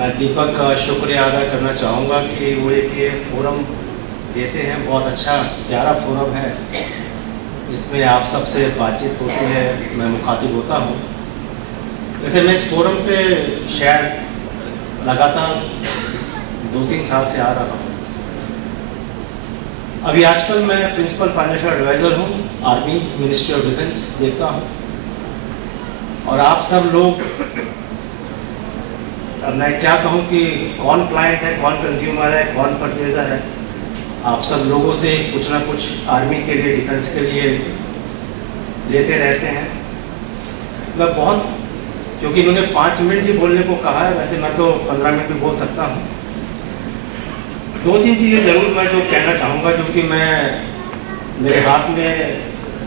मैं दीपक का शुक्रिया अदा करना चाहूँगा कि वो एक ये फोरम देते हैं। बहुत अच्छा प्यारा फोरम है जिसमें आप सबसे बातचीत होती है, मैं मुखातिब होता हूँ। वैसे मैं इस फोरम पे शायद लगातार 2-3 साल से आ रहा हूँ। अभी आजकल मैं प्रिंसिपल फाइनेंशियल एडवाइज़र हूँ, आर्मी मिनिस्ट्री ऑफ डिफेंस देखता हूँ। और आप सब लोग, अब मैं क्या कहूँ कि कौन क्लाइंट है, कौन कंज्यूमर है, कौन परचेजर है, आप सब लोगों से कुछ ना कुछ आर्मी के लिए, डिफेंस के लिए लेते रहते हैं। मैं बहुत, क्योंकि इन्होंने 5 मिनट ही बोलने को कहा है, वैसे मैं तो 15 मिनट भी बोल सकता हूँ। 2-3 चीज़ें ज़रूर मैं जो कहना चाहूँगा, क्योंकि मेरे हाथ में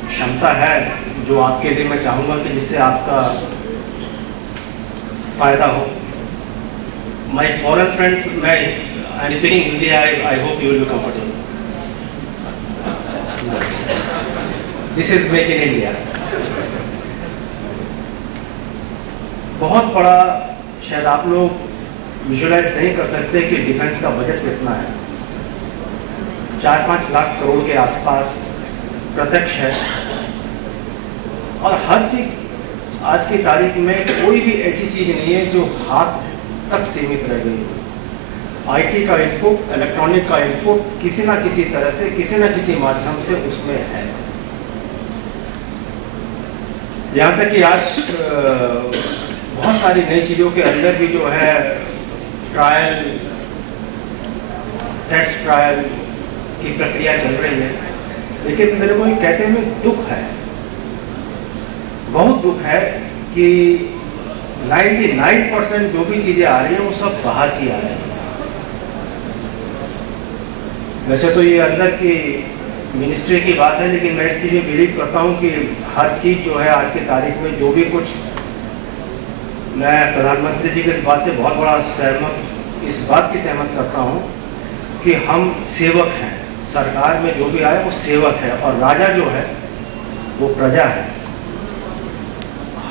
क्षमता है जो आपके लिए मैं चाहूँगा कि जिससे आपका फ़ायदा हो। My foreign friends, I'm speaking Hindi. I hope you will be comfortable. This is Make in India. बहुत बड़ा, शायद आप लोग विजुअलाइज नहीं कर सकते कि डिफेंस का बजट कितना है। 4-5 लाख करोड़ के आसपास प्रत्यक्ष है। और हर चीज आज की तारीख में कोई भी ऐसी चीज नहीं है जो हाथ तक सीमित रह गई हो। आईटी का इनपुट, इलेक्ट्रॉनिक का इनपुट किसी ना किसी तरह से, किसी ना किसी माध्यम से उसमें है। यहाँ तक कि आज बहुत सारी नई चीज़ों के अंदर भी जो है ट्रायल, टेस्ट ट्रायल की प्रक्रिया चल रही है। लेकिन मेरे को ये कहते हुए दुख है, बहुत दुख है कि 99% जो भी चीज़ें आ रही हैं वो सब बाहर की आ रही हैं। वैसे तो ये अंदर की मिनिस्ट्री की बात है, लेकिन मैं इस चीज़ में बिलीव करता हूँ कि हर चीज़ जो है आज की तारीख में जो भी कुछ, मैं प्रधानमंत्री जी के इस बात से बहुत बड़ा इस बात की सहमत करता हूँ कि हम सेवक हैं। सरकार में जो भी आए वो सेवक है, और राजा जो है वो प्रजा है।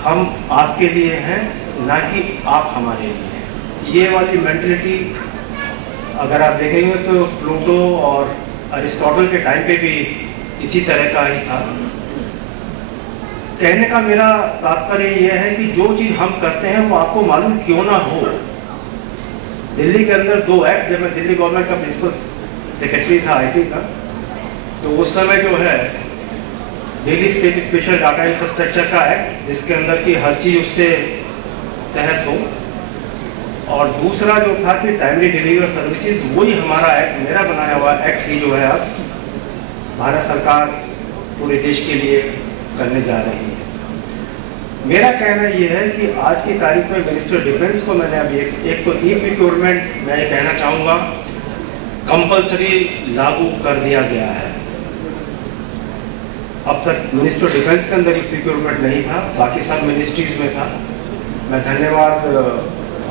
हम आपके लिए हैं, ना कि आप हमारे लिए हैं। ये वाली मेंटलिटी अगर आप देखेंगे तो प्लूटो और अरिस्टोटल के टाइम पे भी इसी तरह का ही था। कहने का मेरा तात्पर्य यह है कि जो चीज़ हम करते हैं वो आपको मालूम क्यों ना हो। दिल्ली के अंदर 2 एक्ट, जब मैं दिल्ली गवर्नमेंट का प्रिंसिपल सेक्रेटरी था आईटी का, तो उस समय जो है Delhi state special data infrastructure का एक्ट, जिसके अंदर की हर चीज़ उससे तहत हो, और दूसरा जो था कि टाइमली डिलीवर सर्विसेज, वही हमारा एक्ट, मेरा बनाया हुआ एक्ट ही जो है अब भारत सरकार पूरे देश के लिए करने जा रही है। मेरा कहना यह है कि आज की तारीख में मिनिस्टर डिफेंस को मैंने अभी एक तो ई प्रोक्योरमेंट मैं कहना चाहूँगा कंपल्सरी लागू कर दिया गया है। अब तक मिनिस्टर डिफेंस के अंदर ई प्रोक्योरमेंट नहीं था, बाकी सब मिनिस्ट्रीज में था। मैं धन्यवाद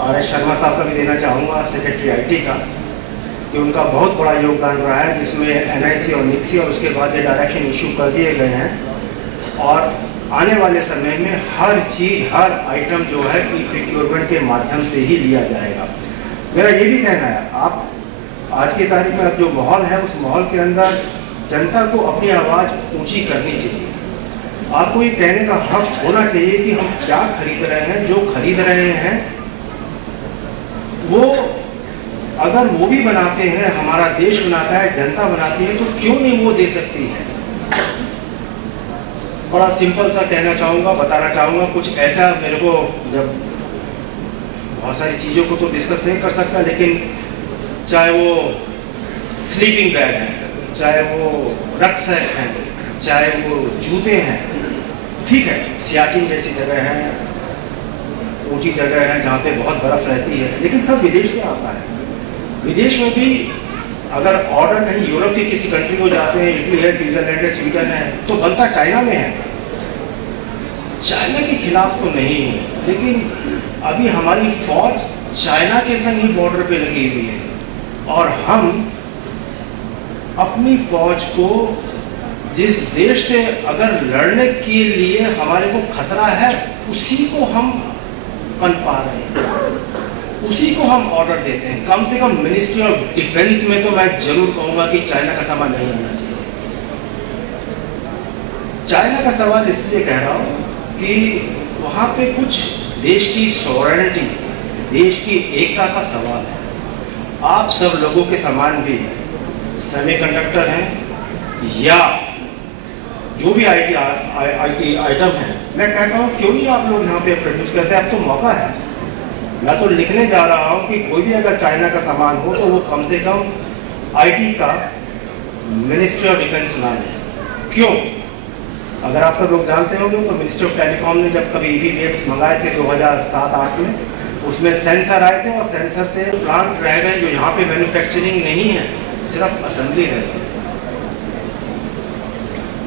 RS शर्मा साहब का भी देना चाहूँगा, सेक्रेटरी आईटी का, कि उनका बहुत बड़ा योगदान रहा है, जिसमें NIC और NICSI और उसके बाद ये डायरेक्शन इशू कर दिए गए हैं। और आने वाले समय में हर चीज़, हर आइटम जो है ई प्रोक्योरमेंट के माध्यम से ही लिया जाएगा। मेरा ये भी कहना है, आप आज की तारीख में अब जो माहौल है, उस माहौल के अंदर जनता को अपनी आवाज़ ऊंची करनी चाहिए। आपको ये कहने का हक होना चाहिए कि हम क्या खरीद रहे हैं। जो खरीद रहे हैं वो अगर वो भी बनाते हैं, हमारा देश बनाता है, जनता बनाती है, तो क्यों नहीं वो दे सकती है। बड़ा सिंपल सा कहना चाहूँगा, बताना चाहूँगा कुछ ऐसा। मेरे को, जब बहुत सारी चीज़ों को तो डिस्कस नहीं कर सकता, लेकिन चाहे वो स्लीपिंग बैग है, चाहे वो रक्सैक है, चाहे वो जूते हैं, ठीक है, सियाचिन जैसी जगह है, ऊंची जगह है जहाँ पे बहुत बर्फ़ रहती है, लेकिन सब विदेश से आता है। विदेश में भी अगर ऑर्डर कहीं यूरोप की किसी कंट्री को जाते हैं, इटली है, स्विट्जरलैंड है, स्वीडन है, तो बनता चाइना में है। चाइना के खिलाफ तो नहीं है, लेकिन अभी हमारी फौज चाइना के संग ही बॉर्डर पे लगी हुई है, और हम अपनी फौज को, जिस देश से अगर लड़ने के लिए हमारे को खतरा है, उसी को हम पन पा रहे हैं। उसी को हम ऑर्डर देते हैं। कम से कम मिनिस्ट्री ऑफ डिफेंस में तो मैं जरूर कहूंगा कि चाइना का सामान नहीं आना चाहिए। चाइना का सवाल इसलिए कह रहा हूं कि वहां पे कुछ देश की सॉवरेनिटी, देश की एकता का सवाल है। आप सब लोगों के सामान भी सेमीकंडक्टर हैं या जो भी आईटी आइटम है, मैं कहता हूँ क्यों नहीं आप लोग यहाँ पे प्रोड्यूस करते हैं? अब तो मौका है। मैं तो लिखने जा रहा हूँ कि कोई भी अगर चाइना का सामान हो तो वो कम से कम आईटी का मिनिस्ट्री ऑफ डिफेंस ना ले। क्यों? अगर आप सब लोग जानते होंगे तो मिनिस्ट्री ऑफ टेलीकॉम ने जब कभी ईवी वेव्स मंगाए थे 2007-8 में, उसमें सेंसर आए थे और सेंसर से प्लांट रह गए जो यहाँ पे मैन्युफैक्चरिंग नहीं है, सिर्फ असेंबली रह गई।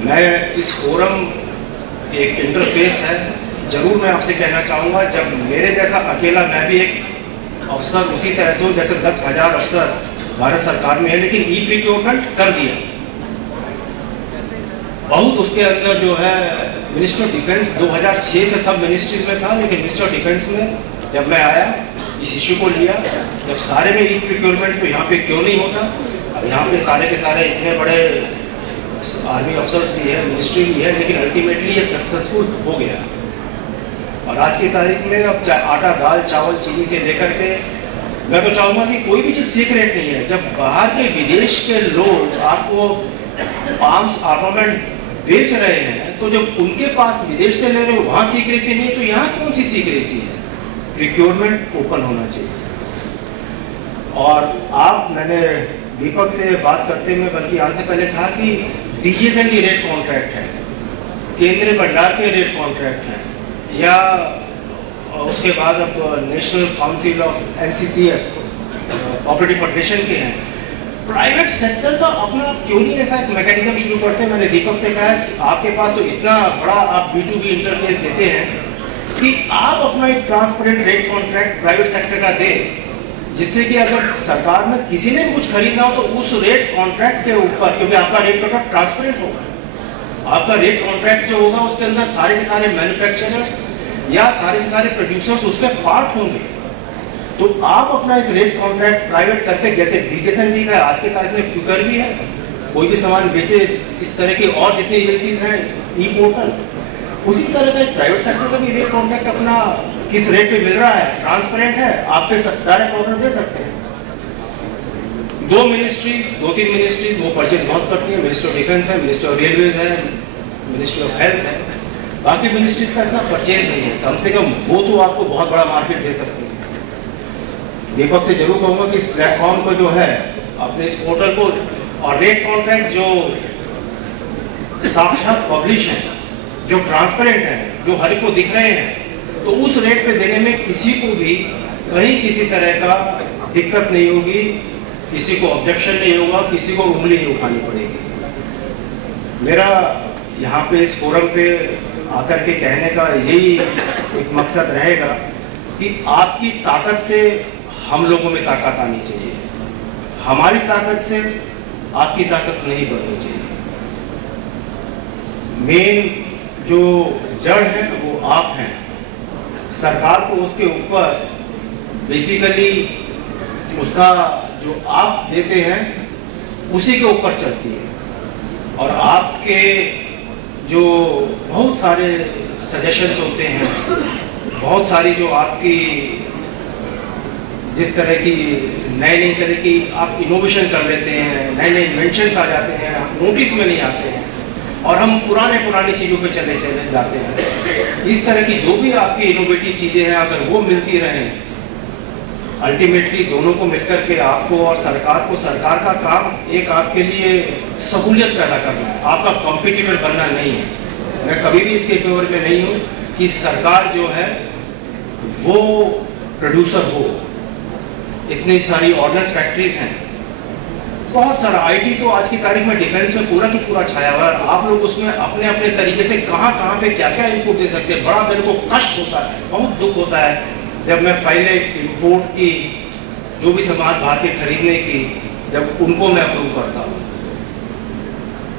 मैं इस फोरम एक इंटरफेस है, जरूर मैं आपसे कहना चाहूँगा, जब मेरे जैसा अकेला मैं भी एक अफसर उसी तरह से हूँ जैसे 10,000 अफसर भारत सरकार में है, लेकिन ई प्रोक्योरमेंट कर दिया बहुत। उसके अंदर जो है मिनिस्टर ऑफ डिफेंस 2006 से सब मिनिस्ट्रीज में था, लेकिन मिनिस्टर ऑफ डिफेंस में जब मैं आया इस इश्यू को लिया, जब सारे में ई प्रोक्योरमेंट तो यहाँ पे क्यों नहीं होता? अब यहाँ पे सारे के सारे इतने बड़े आर्मी अफसर्स भी है, मिनिस्ट्री भी है, लेकिन अल्टीमेटली ये सक्सेसफुल हो गया। और आज की तारीख में अब आटा, दाल, चावल, चीनी से लेकर के मैं तो चाहूँगा कि कोई भी चीज़ सीक्रेट नहीं है। जब बाहर के विदेश के लोग आपको आर्म्स आर्मामेंट बेच रहे हैं, तो जब उनके पास विदेश से ले रहे हो वहाँ सीक्रेसी नहीं है, तो यहाँ कौन सी सीक्रेसी है? प्रोक्योरमेंट ओपन होना चाहिए। और मैंने दीपक से बात करते हुए बल्कि आज से पहले कहा कि डीजीएसएन की रेट कॉन्ट्रैक्ट है, केंद्रीय भंडार के रेट कॉन्ट्रैक्ट है, या उसके बाद अब national council of NCCF cooperative federation के हैं। प्राइवेट सेक्टर का अपना क्यों नहीं ऐसा एक मैकेनिज्म शुरू करते हैं? मैंने दीपक से कहा कि आपके पास तो इतना बड़ा आप B2B इंटरफेस देते हैं कि आप अपना एक transparent rate contract private sector का दे, जिससे कि अगर सरकार में किसी ने कुछ खरीदना हो तो उस रेट कॉन्ट्रैक्ट के ऊपर, क्योंकि आपका रेट कॉन्ट्रैक्ट ट्रांसपेरेंट होगा, आपका रेट कॉन्ट्रैक्ट जो होगा उसके अंदर सारे के सारे मैन्युफैक्चरर्स या सारे के सारे प्रोड्यूसर्स उसके पार्ट होंगे। तो आप अपना एक रेट कॉन्ट्रैक्ट प्राइवेट करके, जैसे डीजीएसएन दी का आज के तारीख में क्यूकर भी है, कोई भी सामान बेचे, इस तरह की और जितनी एजेंसीज हैं, ई पोर्टल, उसी तरह का एक प्राइवेट सेक्टर का भी रेट कॉन्ट्रैक्ट अपना किस रेट पे मिल रहा है, ट्रांसपेरेंट है, आप पे डायरेक्ट ऑर्डर दे सकते हैं। 2-3 मिनिस्ट्रीज वो परचेज बहुत करती है, मिनिस्ट्री ऑफ डिफेंस है, मिनिस्ट्री ऑफ रेलवेज है, मिनिस्ट्री ऑफ हेल्थ है, बाकी मिनिस्ट्रीज का इतना परचेज नहीं है। कम से कम वो तो आपको बहुत बड़ा मार्केट दे सकते हैं। दीपक से जरूर कहूँगा कि इस प्लेटफॉर्म को जो है अपने इस पोर्टल को और रेट कॉन्ट्रैक्ट जो साक्षात पब्लिश है, जो ट्रांसपेरेंट है, जो हर एक को दिख रहे हैं, तो उस रेट पे देने में किसी को भी कहीं किसी तरह का दिक्कत नहीं होगी, किसी को ऑब्जेक्शन नहीं होगा, किसी को उंगली नहीं उठानी पड़ेगी। मेरा यहाँ पे इस फोरम पे आकर के कहने का यही एक मकसद रहेगा कि आपकी ताकत से हम लोगों में ताकत आनी चाहिए, हमारी ताकत से आपकी ताकत नहीं बढ़नी चाहिए। मेन जो जड़ है वो आप हैं। सरकार को उसके ऊपर बेसिकली उसका जो आप देते हैं उसी के ऊपर चलती है, और आपके जो बहुत सारे सजेशंस होते हैं, बहुत सारी जो आपकी जिस तरह की नई तरह की आप इनोवेशन कर लेते हैं, नए इन्वेंशंस आ जाते हैं, नोटिस में नहीं आते हैं और हम पुरानी चीज़ों पे चले जाते हैं। इस तरह की जो भी आपकी इनोवेटिव चीज़ें हैं, अगर वो मिलती रहें, अल्टीमेटली दोनों को मिलकर के आपको और सरकार को, सरकार का काम एक आपके लिए सहूलियत पैदा करना है, आपका कॉम्पिटिटर बनना नहीं है। मैं कभी भी इसके फेवर में नहीं हूँ कि सरकार जो है वो प्रोड्यूसर हो। इतनी सारी ऑर्डिनेंस फैक्ट्रीज हैं, बहुत सारा आईटी तो आज की तारीख में डिफेंस में पूरा की पूरा छाया हुआ है। आप लोग उसमें अपने अपने तरीके से कहाँ पे क्या क्या इनपुट दे सकते हैं। बड़ा मेरे को कष्ट होता है, बहुत दुख होता है जब मैं फाइलें इंपोर्ट की, जो भी सामान बाहर के खरीदने की, जब उनको मैं अप्रूव करता हूँ।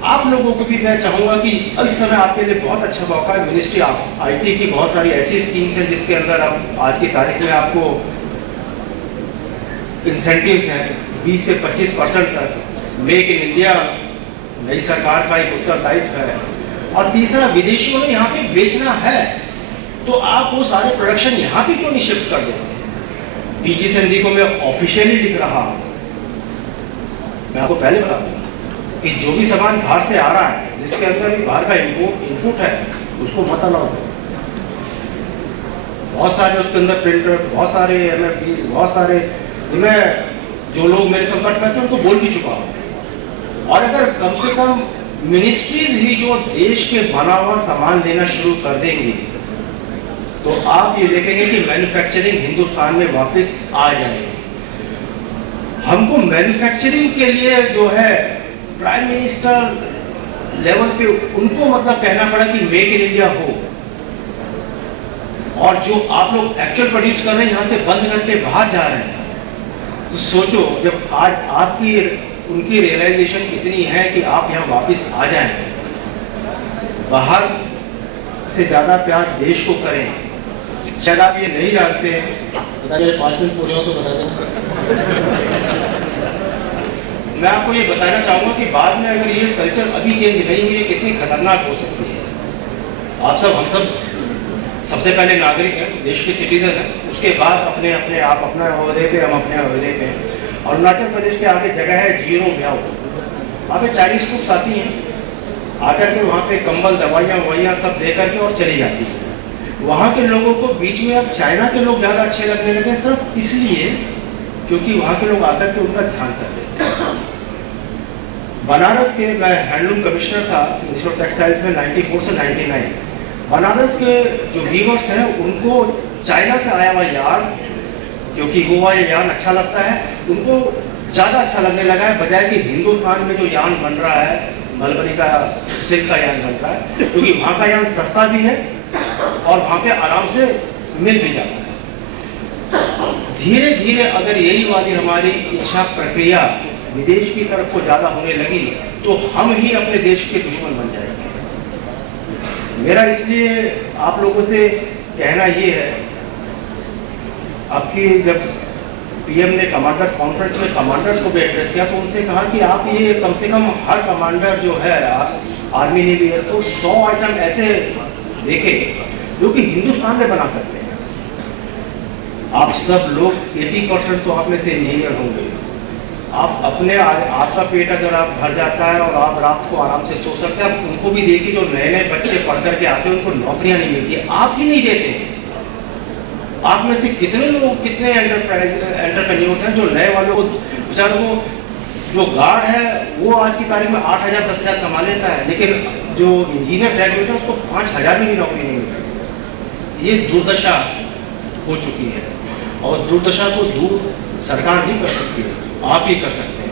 आप लोगों को भी मैं चाहूँगा कि इस समय आपके लिए बहुत अच्छा मौका है। मिनिस्ट्री ऑफ आईटी की बहुत सारी ऐसी स्कीम्स हैं जिसके अंदर आप आज की तारीख में आपको इंसेंटिव्स हैं 20 से 25% तक, मेक इन इंडिया नई सरकार का एक उत्तरदायित्व है, और तीसरा विदेशियों ने यहाँ पे बेचना है तो आप वो सारे प्रोडक्शन यहाँ पे क्यों नहीं शिफ्ट कर देते? डीजी सिंधी को मैं ऑफिशियली लिख रहा हूँ, मैं आपको पहले बता दूँ कि जो भी सामान बाहर से आ रहा है जिसके अंदर भी बाहर का इनपुट है उसको मत अलाउ करो। बहुत सारे उसके अंदर प्रिंटर्स, बहुत सारे MFDs, बहुत सारे, मैं जो लोग मेरे संपर्क में थे उनको बोल भी चुका हूँ। और अगर कम से कम मिनिस्ट्रीज ही जो देश के बना हुआ सामान देना शुरू कर देंगी तो आप ये देखेंगे कि मैन्युफैक्चरिंग हिंदुस्तान में वापस आ जाएगी। हमको मैन्युफैक्चरिंग के लिए जो है प्राइम मिनिस्टर लेवल पे उनको मतलब कहना पड़ा कि मेक इन इंडिया हो, और जो आप लोग एक्चुअल प्रोड्यूस कर रहे हैं यहाँ से बंद करके बाहर जा रहे हैं, तो सोचो जब आज आपकी उनकी रियलाइजेशन कितनी है कि आप यहाँ वापस आ जाएं, बाहर से ज़्यादा प्यार देश को करें। शायद आप ये नहीं जानते हैं, बता दें 5 मिनट पूरे हो तो बता दें। मैं आपको ये बताना चाहूँगा कि बाद में अगर ये कल्चर अभी चेंज नहीं हुई है कितनी खतरनाक हो सकती है। आप सब, हम सब सबसे पहले नागरिक हैं, देश के सिटीजन हैं, उसके बाद अपने अपने आप अपने ओहदे पे, हम अपने ओहदे पे। और अरुणाचल प्रदेश के आगे जगह है जीरो म्याओ, वहाँ पे चाइनीज ट्रूप्स आती हैं, आकर के वहाँ पे कंबल दवाइयाँ ववाइयाँ सब दे करके और चली जाती है। वहाँ के लोगों को बीच में अब चाइना के लोग ज़्यादा अच्छे लगने लगे हैं, सिर्फ इसलिए क्योंकि वहाँ के लोग आकर के उनका ध्यान कर रहे हैं। बनारस के, मैं हैंडलूम कमिश्नर था मिनिस्ट्री ऑफ टेक्सटाइल्स में 94 से 99। बनारस के जो वीवर्स हैं उनको चाइना से आया हुआ यार्न, क्योंकि वो वाला यार्न अच्छा लगता है, उनको ज़्यादा अच्छा लगने लगा है बजाय कि हिंदुस्तान में जो यार्न बन रहा है, मलबरी का सिल्क का यार्न बन रहा है, क्योंकि वहाँ का यार्न सस्ता भी है और वहाँ पे आराम से मिल भी जाता है। धीरे धीरे अगर यही वाली हमारी इच्छा प्रक्रिया विदेश की तरफ को ज़्यादा होने लगी तो हम ही अपने देश के दुश्मन बन जाएंगे। मेरा इसलिए आप लोगों से कहना ये है, आपकी जब पीएम ने कमांडर्स कॉन्फ्रेंस में कमांडर्स को भी एड्रेस किया तो उनसे कहा कि आप ये कम से कम हर कमांडर जो है आर्मी नेवी एयरफोर्स 100 आइटम ऐसे देखें जो कि हिंदुस्तान में बना सकते हैं। आप सब लोग 80% तो आप में से इंजीनियर होंगे, आप अपने आपका पेट अगर आप भर जाता है और आप रात को आराम से सो सकते हैं, आप उनको भी देखिए जो नए नए बच्चे पढ़ करके आते हैं उनको नौकरियां नहीं मिलती, आप ही नहीं देते। आप में से कितने लोग, कितने एंटरप्रेन्योर्स हैं जो नए वालों को, बेचारों को, जो गार्ड है वो आज की तारीख में 8,000 10,000 कमा लेता है, लेकिन जो इंजीनियर ग्रेजुएट है उसको 5,000 में भी नौकरी नहीं मिलती। ये दुर्दशा हो चुकी है और दुर्दशा को दूर सरकार नहीं कर सकती है, आप ही कर सकते हैं,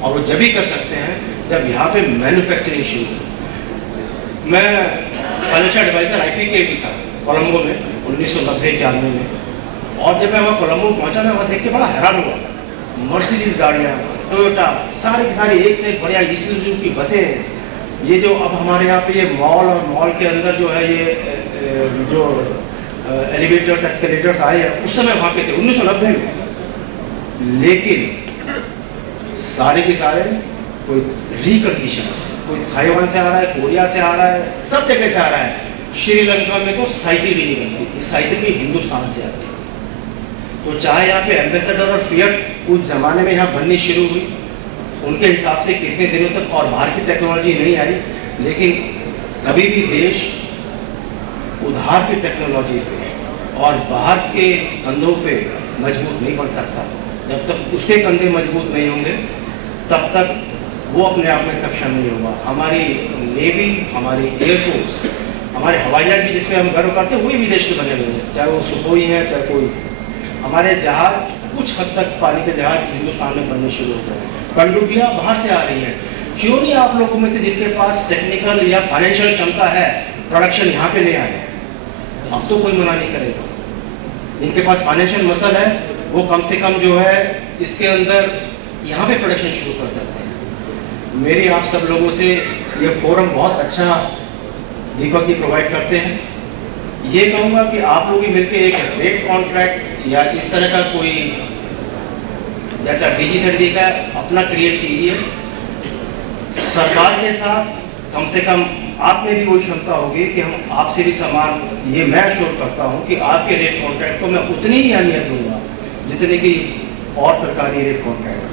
और वो जब ही कर सकते हैं जब यहाँ पे मैन्युफैक्चरिंग शुरू हो। मैं फाइनेंशियल एडवाइजर IPK भी था कोलंबो में 1990-91 में, और जब मैं वहाँ कोलंबो पहुँचा मैं वहाँ देख के बड़ा हैरान हुआ। मर्सिडीज गाड़ियाँ, टोयोटा, सारी की सारी एक से एक बढ़िया ईसुज़ू की बसें। ये जो अब हमारे यहाँ पे ये मॉल और मॉल के अंदर जो है ये जो एलिवेटर्स एस्केलेटर्स आए हैं उस समय वहाँ पे थे 1990 में, लेकिन सारे के सारे कोई रिकंडीशन, कोई ताइवान से आ रहा है, कोरिया से आ रहा है, सब जगह से आ रहा है। श्रीलंका में तो साइकिल भी नहीं बनती थी, साइकिल भी हिंदुस्तान से आती है। तो चाहे यहाँ पे एम्बेसडर और फिएट उस जमाने में यहाँ बननी शुरू हुई, उनके हिसाब से कितने दिनों तक और बाहर की टेक्नोलॉजी नहीं आई, लेकिन कभी भी देश उधार की टेक्नोलॉजी पे और बाहर के कंधों पे मजबूत नहीं बन सकता। जब तक उसके कंधे मजबूत नहीं होंगे तब तक वो अपने आप में सक्षम नहीं होगा। हमारी नेवी, हमारी एयरफोर्स, हमारे हवाई जहाज भी जिसमें हम गर्व करते हैं वही विदेश के बने हुए हैं, चाहे वो सुखोई हैं चाहे कोई। हमारे जहाज कुछ हद तक पानी के जहाज हिंदुस्तान में बनने शुरू हो गए, पनडुब्बियाँ बाहर से आ रही हैं। क्यों नहीं आप लोगों में से जिनके पास टेक्निकल या फाइनेंशियल क्षमता है प्रोडक्शन यहाँ पे ले आए? अब तो कोई मना नहीं करेगा। जिनके पास फाइनेंशियल मसल है वो कम से कम जो है इसके अंदर यहाँ पे प्रोडक्शन शुरू कर सकते हैं। मेरी आप सब लोगों से ये फोरम बहुत अच्छा दीपक जी प्रोवाइड करते हैं। ये कहूँगा कि आप लोग ही मिलकर एक रेट कॉन्ट्रैक्ट या इस तरह का कोई जैसा डीजी सर्दी का अपना क्रिएट कीजिए। सरकार के साथ कम से कम आप में भी वही क्षमता होगी कि हम आपसे भी समान, ये मैं श्योर करता हूँ कि आपके रेट कॉन्ट्रैक्ट को मैं उतनी ही अहमियत दूंगा जितने की और सरकारी रेट कॉन्ट्रैक्ट।